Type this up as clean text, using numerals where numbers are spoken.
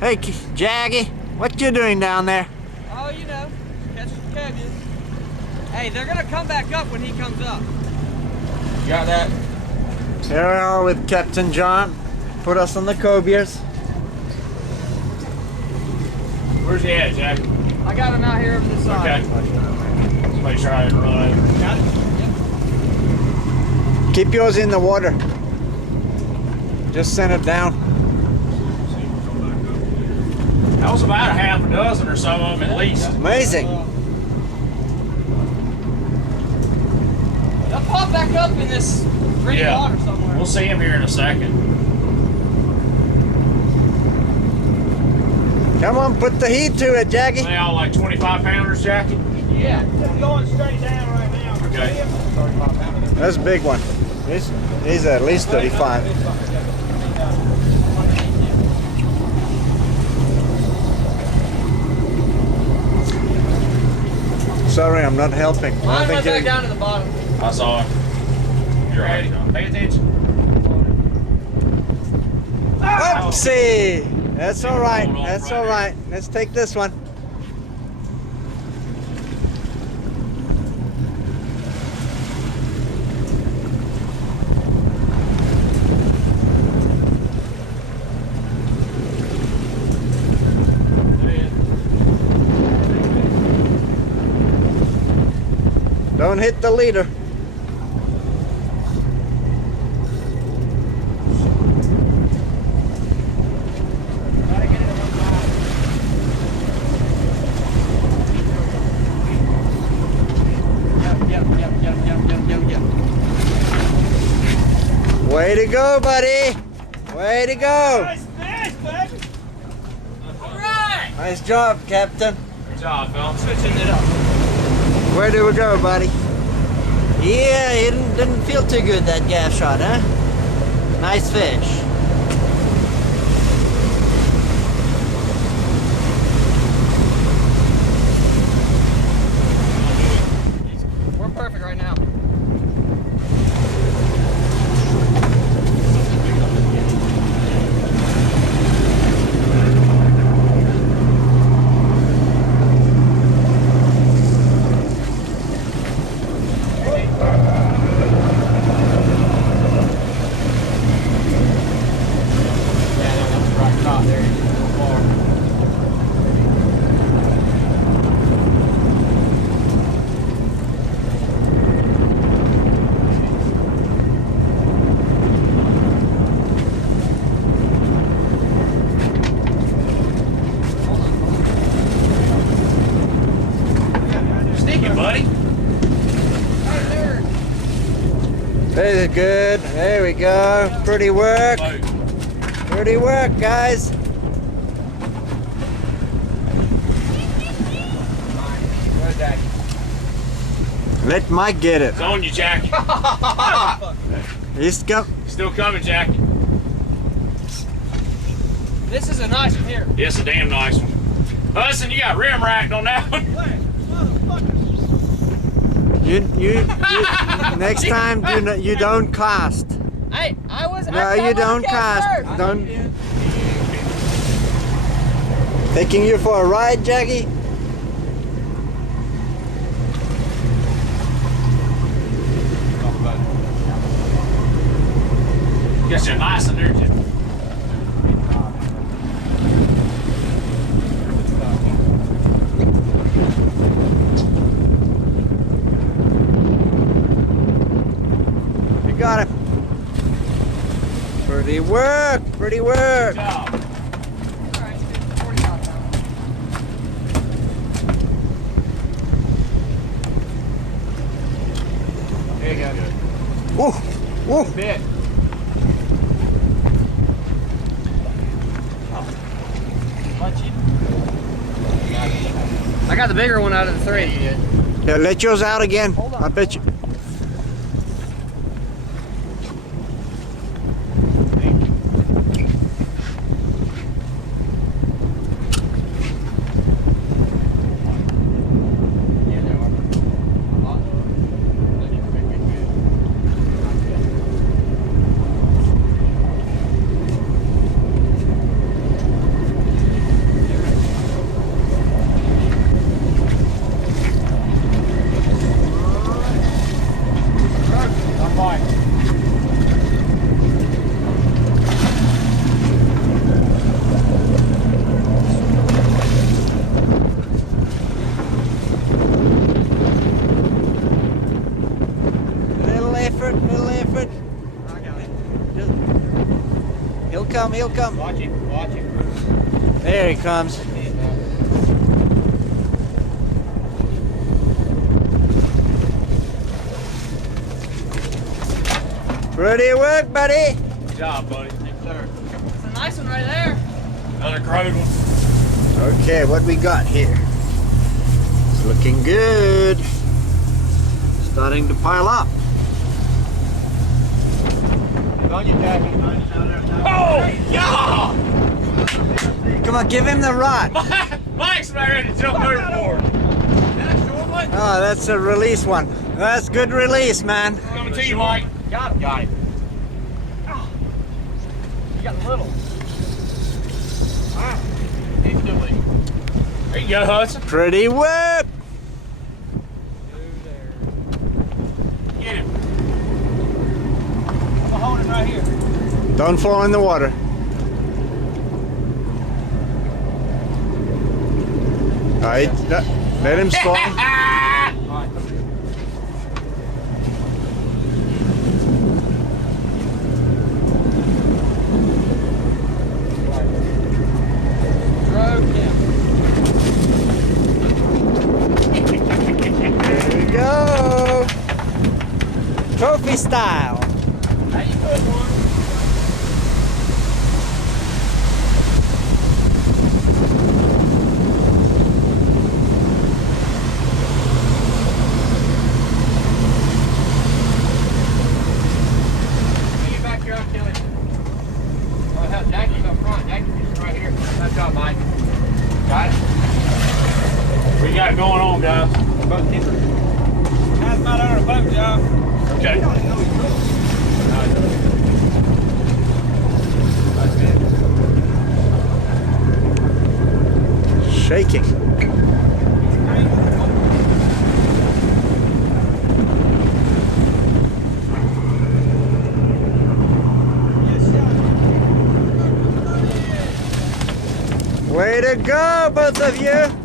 Hey, Jaggy, what you doing down there? Oh, you know, catching Cobias. Hey, they're gonna come back up when he comes up. You got that? Here we are with Captain John. Put us on the Cobias. Where's he at, Jack? I got him out here over the side. Okay. Somebody try to run. Got it? Yep. Keep yours in the water. Just send it down. That was about a half a dozen or so of them at least. Amazing. They'll pop back up in this green water somewhere. We'll see him here in a second. Come on, put the heat to it, Jackie. They all like 25 pounders, Jackie? Yeah, just going straight down right now. Okay. That's a big one. He's at least 35. Sorry, I'm not helping. Mine went back down to the bottom. I saw him. You're ready. Pay attention. Oopsie! That's all right. That's all right. Let's take this one. Don't hit the leader. Way to go, buddy. Way to go. Nice fish, baby. All right. Nice job, Captain. Good job, Phil. Switching it up. Where do we go, buddy? Yeah, it didn't feel too good, that gaff shot, huh? Nice fish. We're perfect right now. This is good. There we go. Pretty work. Pretty work, guys. Let Mike get it. It's on you, Jack. He's Still coming, Jack. This is a nice one here. It's a damn nice one. Hudson, you got rim racked on that one. You next time you don't cast. Hey, I was. No, you don't cast. First. Don't. Taking you for a ride, Jackie? Guess you're nice in there, Jim. You got it. Pretty work. Pretty work. Good job. Alright, 45 pounds. There you go. Woo. Woo. Bit. I got the bigger one out of the three. Yeah, let yours out again. I bet you. He'll come, he'll come. Watch him, watch him. There he comes. Pretty work, buddy. Good job, buddy. Yes, sir. It's a nice one right there. Another crowed one. Okay, what we got here? It's looking good. Starting to pile up. On you, Jackie. Oh, yeah! Come on, give him the rod. Mike's about ready to jump overboard. That's a short one. Oh, that's a release one. That's good release, man. Coming to you, Mike. Got him. Got him. You got the little. Wow. He's still leaving. There you go, Hudson. Pretty work. Get him. I'm gonna hold him right here. Don't fall in the water. All right, let him fall. Broke him. There we go. Trophy style. How you put one? Get back here, I'll kill it. Oh, hell, Jackie's up front. Jackie's right here. Nice job, Mike. Got it? What you got going on, guys? Both keepers. That's not on a boat, John. Okay. Shaking. Way to go, both of you.